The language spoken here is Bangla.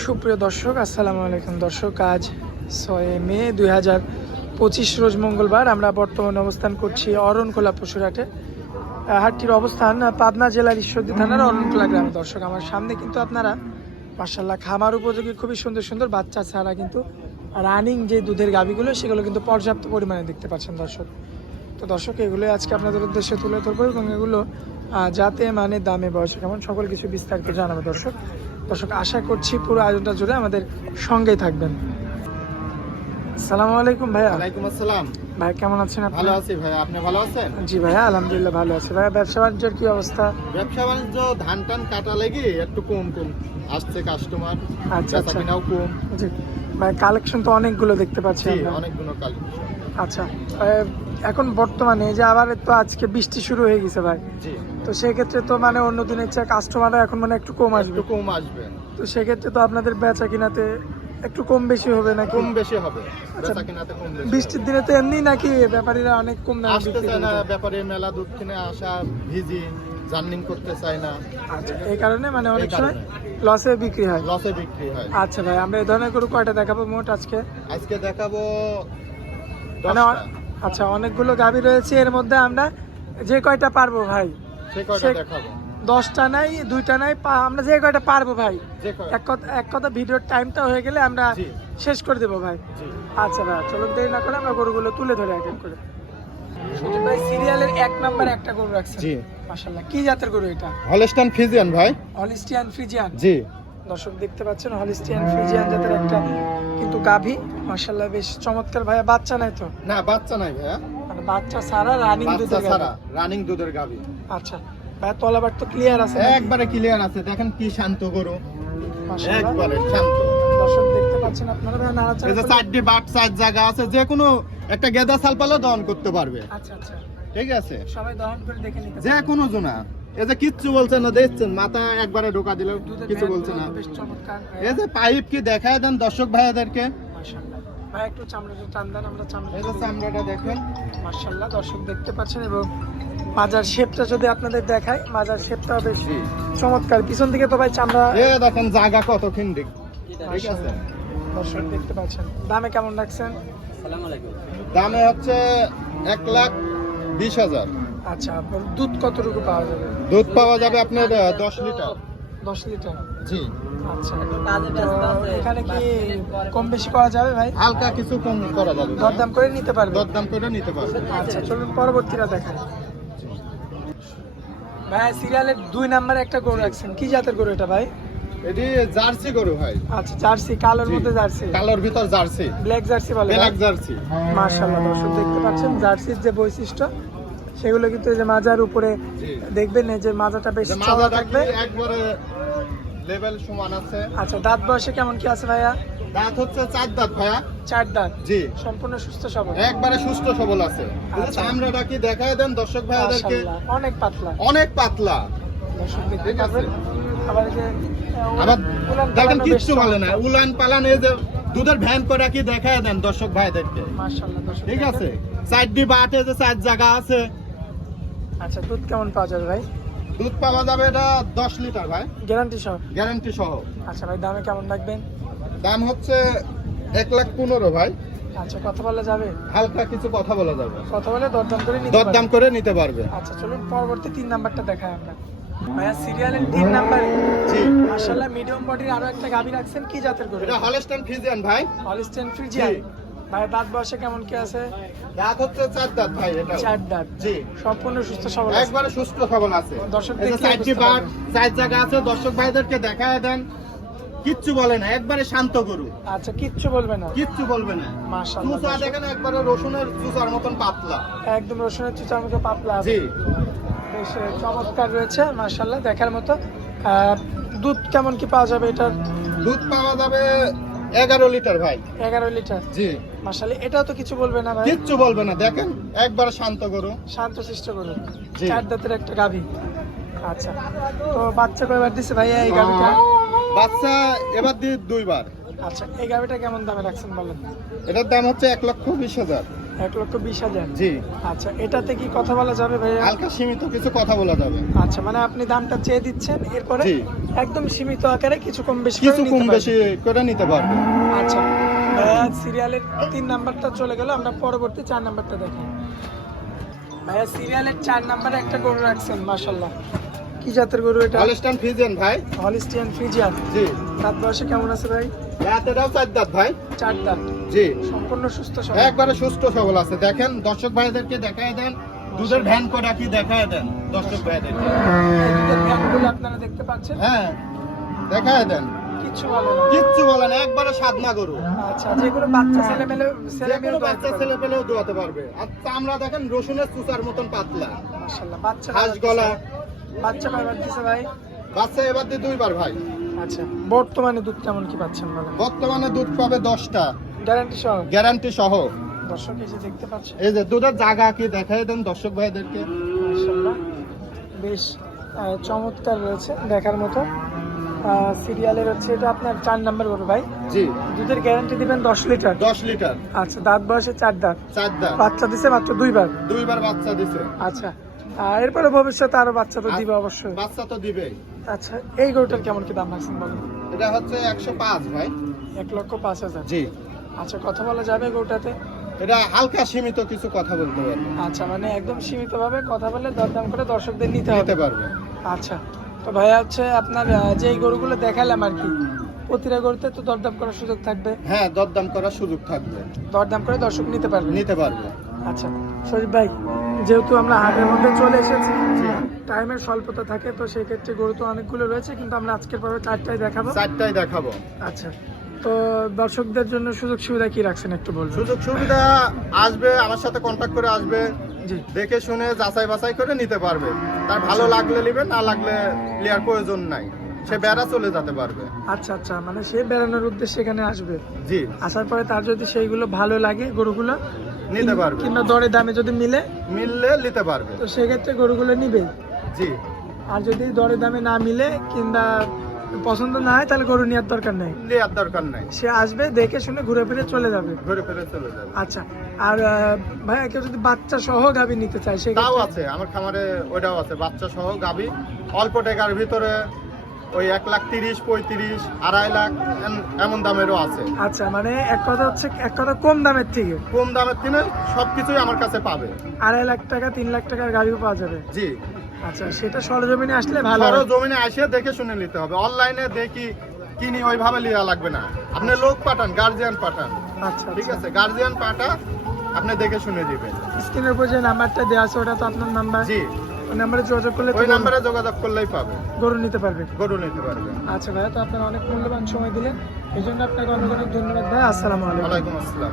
সুপ্রিয় দর্শক, আসসালামু আলাইকুম। দর্শক, আজ 6 মে 2025 রোজ মঙ্গলবার। আমরা বর্তমানে অবস্থান করছি অরণখোলা পশুরহাটে। হাটটির অবস্থান পাবনা জেলার ঈশ্বরদী থানার অরণখোলা গ্রামে। দর্শক, আমার সামনে কিন্তু আপনারা মাশাআল্লাহ খামার উপযোগী খুবই সুন্দর সুন্দর বাচ্চা ছাড়া কিন্তু রানিং যে দুধের গাভীগুলো সেগুলো কিন্তু পর্যাপ্ত পরিমাণে দেখতে পাচ্ছেন দর্শক। তো দর্শক, এগুলো আজকে আপনাদের উদ্দেশ্যে তুলে ধরবো এবং এগুলো যাতে মানে দামে বয়সে কেমন সকল কিছু বিস্তারিত জানাবো দর্শক। আশা করছি পুরো আয়োজনটা জুড়ে আমাদের সঙ্গেই থাকবেন। আসসালামু আলাইকুম ভাইয়া। ওয়ালাইকুম আসসালাম। ভাই কেমন আছেন আপনি? ভালো আছি ভাই, আপনি ভালো আছেন? জি ভাইয়া, আলহামদুলিল্লাহ ভালো আছি। ভাইয়া, ব্যবসা বাণিজ্যের কি অবস্থা? ব্যবসা বাণিজ্য ধান টান কাটা লেগে একটু কম আসছে কাস্টমার। আচ্ছা আচ্ছা, বেচাকেনাও কম। জি ভাই, কালেকশন তো অনেকগুলো দেখতে পাচ্ছি জি, আমরা। অনেকগুলো কালেকশন। আচ্ছা, এখন বর্তমানে এই যে আবার তো আজকে বৃষ্টি শুরু হয়ে গেছে ভাই, জি, তো সেক্ষেত্রে তো মানে অন্য দিনের চেয়ে কাস্টমাররা এখন মানে একটু কম আসবে। একটু কম আসবে। তো সেক্ষেত্রে তো আপনাদের বেচা কিনাতে একটু কম বেশি হবে নাকি? কম বেশি হবে, আচ্ছা, বেচাকেনাতে কম বেশি। বৃষ্টির দিনে তো এমনি নাকি ব্যাপারীরা অনেক কম দামে আসতে বিক্রি চায় না করে? ব্যাপারে, মেলা দুধ কিনে আসা ভিজি জার্নিং করতে চায় না। আচ্ছা, এই কারণে মানে অনেক এই সময় কারণে। লসে বিক্রি হয়। লসে বিক্রি হয়। আচ্ছা ভাই, আমরা এই ধরনের গরু কয়টা দেখাবো মোট আজকে? আজকে দেখাবো মানে 10টা। আচ্ছা, অনেকগুলো গাভী রয়েছে, এর মধ্যে আমরা যে কয়টা পারবো ভাই, সে কয়টা দেখাবো? 10টা নাই, 2টা নাই, আমরা যে কয়টা পারবো ভাই। যে কয়টা। এক কথা ভিডিওর টাইমটা হয়ে গেলে আমরা জি, শেষ করে দেবো ভাই। জি। আচ্ছা ভাই, চলুন দেরি না করে আমরা গরুগুলো তুলে ধরে এক এক করে। সুজিত ভাই, সিরিয়ালের 1 নম্বরে একটা গরু রাখছেন। জি, মাশাআল্লাহ, কি জাতের গরু এটা? হলস্টাইন ফ্রিজিয়ান ভাই। Holstein Friesian. জি, দর্শক দেখতে পাচ্ছেন হলিস্টিয়ান ফ্রিজিয়ান জাতের একটা কিন্তু গাভী। মাশাআল্লাহ, বেশ চমৎকার। ভাইয়া, বাচ্চা নাই তো? না বাচ্চা নাই ভাইয়া, মানে বাচ্চা সারা রানিং বাচ্চা দুধের ছাড়া গাভী। রানিং দুধের গাভী। আচ্ছা ভাইয়া, তলাবার তো ক্লিয়ার আছে নাকি? একবারে ক্লিয়ার আছে, দেখেন কি শান্ত গরু, মাশাআল্লাহ, একবারে শান্ত। দর্শক দেখতে পাচ্ছেন আপনারা। ভাইয়া, নাড়াচাড়া এই যে করে- চারটি বাট চার জায়গা আছে, যে কোনো একটা গেদা সালপালও দহন করতে পারবে। আচ্ছা আচ্ছা, ঠিক আছে, সবাই দহন করে দেখে নিতে যে কোনো জনা। এই যে কিচ্ছু বলছে না, দেখছেন মাথা একবারে ঢোকা দিল, দুধের কিছু ভ্যান বলছে না। বেশ চমৎকার। এই যে পাইপ কি দেখায় দেন দর্শক ভাইয়াদেরকে। মাশাআল্লাহ ভাই, একটু চামড়াটা টান দেন, আমরা চামড়া। এই যে চামড়াটা দেখেন। মাশাআল্লাহ, দর্শক দেখতে পাচ্ছেন। এবং মাজার শেপটা যদি আপনাদের দেখায়, মাজার শেপটা বেশ জি, চমৎকার। পিছন থেকে তো ভাই চামড়া। এ দেখেন জায়গা কত খিন্ডিক। ঠিক আছে, দর্শক দেখতে পাচ্ছেন। দামে কেমন রাখছেন? দামে হচ্ছে 1,20,000। আচ্ছা, আপনার দুধ কতটুকু পাওয়া যাবে? দুধ পাওয়া যাবে আপনার 10 লিটার। 10 লিটার। জি, আচ্ছা, তো এখানে কি কম বেশি করা যাবে ভাই? হালকা কিছু কম করা যাবে, দরদাম করে নিতে পারবে? দরদাম করে নিতে পারবে। আচ্ছা, চলুন পরবর্তীটা দেখান। ভাই, সিরিয়ালের 2 নম্বরে একটা গরু রাখছেন, কি জাতের গরু এটা ভাই? এটি জার্সি গরু ভাই। আচ্ছা, জার্সি, কালোর জি। মধ্যে জার্সি, কালোর ভিতর জার্সি, ব্ল্যাক জার্সি বলে। Black jersey. মাশাআল্লাহ, দর্শক দেখতে পাচ্ছেন জার্সির যে বৈশিষ্ট্য সেগুলো কিন্তু এই যে মাজার উপরে জি। দেখবেন, এই যে মাজাটা বেশ যে চওড়া মাজাটা থাকবে। কি একবারে লেভেল সমান আছে। আচ্ছা, দাঁত বয়সে কেমন কি আছে ভাইয়া? দাঁত হচ্ছে 4 দাঁত ভাইয়া। 4 দাঁত। জি, সম্পূর্ণ সুস্থ সবল। একবারে সুস্থ সবল আছে। আচ্ছা। চামড়াটা কি দেখায় দেন দর্শক ভাইয়াদেরকে। মাশাআল্লাহ, অনেক পাতলা। অনেক পাতলা। দর্শক দেখতে ঠিক আছে। পাবেন। আবার এই যে আবার উলান দেখেন পালানও কিচ্ছু বেশ বলে না, চমৎকার। উলান পালান এই যে দুধের ভ্যান করে কি দেখায় দেন দর্শক ভাইদেরকে। মাশাআল্লাহ, দর্শক ঠিক দেখেন। আছে, চারটি বাটে যে 4 জায়গা আছে। আচ্ছা, দুধ কেমন পাওয়া যাবে ভাই? দুধ পাওয়া যাবে এটা 10 লিটার ভাই, গ্যারান্টি সহ? গ্যারান্টি সহ। আচ্ছা ভাই, দামে কেমন রাখবেন? দাম হচ্ছে 1,15,000 ভাই। আচ্ছা, কথা বলা যাবে? হালকা কিছু কথা বলা যাবে, কথা বলে দরদাম করে নিতে দরদাম পারবেন। করে নিতে পারবে। আচ্ছা, চলুন পরবর্তী 3 নাম্বারটা দেখাই আমরা। ভাইয়া, সিরিয়ালের 3 নাম্বারে জি, মাশাআল্লাহ মিডিয়াম বডির আরো একটা গাভী রাখছেন, কি জাতের গরু? এটা হলস্টাইন ফ্রিজিয়ান ভাই। Holstein Friesian. জি। ভাই, দাঁত বয়সে কেমন কি আছে? দাঁত হচ্ছে 4 দাঁত ভাই, এটা 4 দাঁত। জি, সম্পূর্ণ সুস্থ সবল আছে। একবারে সুস্থ সবল আছে। দর্শক এই যে দেখলে চারটি বুঝতে বাট পারবে। 4 জায়গা আছে, দর্শক ভাইদেরকে দেখায় দেন। কিচ্ছু বলে না, একবারে শান্ত গরু, আচ্ছা, কিচ্ছু বলবে না? কিচ্ছু বলবে না। মাশাআল্লাহ, চুষা দেখেন একবারে রসুনের চুষার মতন পাতলা। একদম রসুনের চুচার মতো পাতলা। জি, বেশ চমৎকার রয়েছে মাশাআল্লাহ, দেখার মতো। দুধ কেমন কি পাওয়া যাবে এটার? দুধ পাওয়া যাবে 11 লিটার ভাই। 11 লিটার। জি, মাশাআল্লাহ, এটাও তো কিছু বলবে না ভাই? কিচ্ছু বলবে না, দেখেন একবারে শান্ত গরু। শান্তশিষ্ট গরু। জি। 4 দাঁতের একটা গাভী। আচ্ছা, তো বাচ্চা কয়বার দিছে ভাইয়া এই গাভীটা? বাচ্চা এবার দিয়ে 2 বার। আচ্ছা, এই গাভীটা কেমন দামে রাখছেন বলেন? এটার দাম হচ্ছে 1,20,000। 1,20,000। জি, আচ্ছা, এটাতে কি কথা বলা যাবে ভাইয়া? হালকা সীমিত কিছু কথা বলা যাবে। আচ্ছা, মানে আপনি দামটা চেয়ে দিচ্ছেন, এরপরে জি, একদম সীমিত আকারে কিছু কম বেশি করে কিছু নিতে কম পারবে। বেশি করে নিতে পারবে। আচ্ছা ভাইয়া সিরিয়ালের 3 নাম্বারটা চলে গেল, আমরা পরবর্তী 4 নাম্বারটা দেখি। ভাইয়া সিরিয়ালের 4 নাম্বারে একটা গরু রাখছেন, মাশাআল্লাহ। কি জাতের গরু এটা? হলস্টাইন ফ্রিজিয়ান ভাই। Holstein Friesian. জি। দাঁত বয়সে কেমন আছে ভাই? রাতেরও 4 দাঁত ভাই। 4 দাঁত। জি। সম্পূর্ণ সুস্থ সবল। একবারে সুস্থ সবল আছে। দেখেন দর্শক ভাইদেরকে দেখায় দেন, দুধের ভ্যান করা কি দেখায় দেন দর্শক ভাইদেরকে। এই দুধের ভ্যানগুলো আপনারা দেখতে পাচ্ছেন? হ্যাঁ দেখায় দেন, কিচ্ছু বলে না। কিচ্ছু বলে না, একবারে সাদনা গরু। আচ্ছা, যেগুলো বাচ্চা ছেলে যেকোনো বাচ্চা ছেলে পেলেও দোয়াতে পারবে। আর আমরা দেখেন রসুনের চুচার মতন পাতলা, মাশাআল্লাহ। বাচ্চা হাঁস গলা। বাচ্চা কয়বার দিছে ভাই? বাচ্চা এবার দিয়ে 2 বার ভাই। আচ্ছা, বর্তমানে দুধ কেমন কি পাচ্ছেন বলেন? বর্তমানে দুধ পাবে 10টা, গ্যারান্টি সহ। গ্যারান্টি সহ। দর্শক এসে দেখতে পাচ্ছেন, এই যে দুধের জায়গা কি দেখায় দেন দর্শক ভাইদেরকে। মাশাআল্লাহ বেশ চমৎকার রয়েছে, দেখার মতো। সিরিয়ালের হচ্ছে এটা আপনার 4 নাম্বার গরু ভাই। জি। দুধের গ্যারান্টি দিবেন 10 লিটার। 10 লিটার। আচ্ছা, দাঁত বয়সে 4 দাঁত। 4 দাঁত। বাচ্চা দিছে মাত্র 2 বার। 2 বার বাচ্চা দিছে। আচ্ছা, এরপরে ভবিষ্যতে আরো বাচ্চা তো দিবে অবশ্যই। বাচ্চা তো দিবেই। আচ্ছা, এই গরুটার কেমন কি দাম রাখছেন বলেন? এটা হচ্ছে 105 ভাই। 1,05,000। জি। আচ্ছা, কথা বলা যাবে গরুটাতে? এটা হালকা সীমিত কিছু কথা বলতে পারবে। আচ্ছা, মানে একদম সীমিতভাবে কথা বলে দরদাম করে দর্শকদের নিতে হবে। নিতে পারবে। আচ্ছা, তো ভাইয়া হচ্ছে আপনার যে গরুগুলো দেখালাম আর কি, প্রতিটা গরুতে তো দরদাম করার সুযোগ থাকবে। হ্যাঁ দরদাম করার সুযোগ থাকবে, দরদাম করে দর্শক নিতে পারবে। নিতে পারবে। আচ্ছা শরীফ ভাই, যেহেতু আমরা হাটের মধ্যে চলে এসেছি, টাইমের স্বল্পতা থাকে, তো সেই ক্ষেত্রে গরু তো অনেকগুলো রয়েছে, কিন্তু আমরা আজকের পর্বে 4টাই দেখাবো। 4টাই দেখাবো। আচ্ছা, তো দর্শকদের জন্য সুযোগ সুবিধা কি রাখছেন একটু বলবেন? সুযোগ সুবিধা আসবে, আমার সাথে কন্ট্যাক্ট করে আসবে, জি। দেখে শুনে যাচাই বাছাই করে নিতে পারবে। তার ভালো লাগলে নেবে, না লাগলে নেওয়ার প্রয়োজন নাই, সে বেড়া চলে যেতে পারবে। আচ্ছা আচ্ছা, মানে সে বেড়ানোর উদ্দেশ্যে এখানে আসবে। জি। আসার পরে তার যদি সেইগুলো ভালো লাগে গরুগুলো নিতে পারবে, কিংবা দরে দামে যদি মিললে নিতে পারবে, তো সেক্ষেত্রে গরুগুলো নিবে। জি। আর যদি দরে দামে না মিলে কিংবা পছন্দ না হয়, তাহলে গরু নেওয়ার দরকার নেই, নেওয়ার দরকার নাই, সে আসবে দেখে শুনে ঘুরে ফিরে চলে যাবে। ঘুরে ফিরে চলে যাবে। আচ্ছা, আর ভাইয়া কেউ যদি বাচ্চা সহ গাভী নিতে চায় তাও সেক্ষেত্রে? আছে আমার খামারে, ওইটাও আছে, বাচ্চা সহ গাভী অল্প টাকার ভিতরে, ওই 1,30,000, 35,000, 2.5 লাখ এমন দামেরও আছে। আচ্ছা, মানে এক কথা কম দামের থেকে কম দামের থেকে সবকিছুই আমার কাছে পাবে। 2.5 লাখ টাকা 3 লাখ টাকার গাড়িও পাওয়া যাবে। জি। আচ্ছা, সেটা সরজমিনে আসলে ভালো বড় হয়। জমিনে এসে দেখে শুনে নিতে হবে, অনলাইনে দেখি কিনি ওইভাবে লিয়া লাগবে না। আপনি লোক পাঠান, গার্জিয়ান পাঠান, আচ্ছা ঠিক আচ্ছা, আছে, গার্জিয়ান পাঠা, আপনি দেখে শুনে দিবেন। স্ক্রিনের উপর যে নাম্বারটা দেওয়া আছে ওটা তো আপনার নাম্বার? জি। ওই নাম্বারে যোগাযোগ করলে তো ওই নাম্বারে যোগাযোগ করলেই পাবে, গরু নিতে পারবে। গরু নিতে পারবে। আচ্ছা ভাইয়া, তো আপনারা অনেক মূল্যবান সময় দিলেন, এই জন্য আপনাকে অনেক অনেক ধন্যবাদ ভাই। আসসালামু আলাইকুম। ওয়ালাইকুম আসসালাম।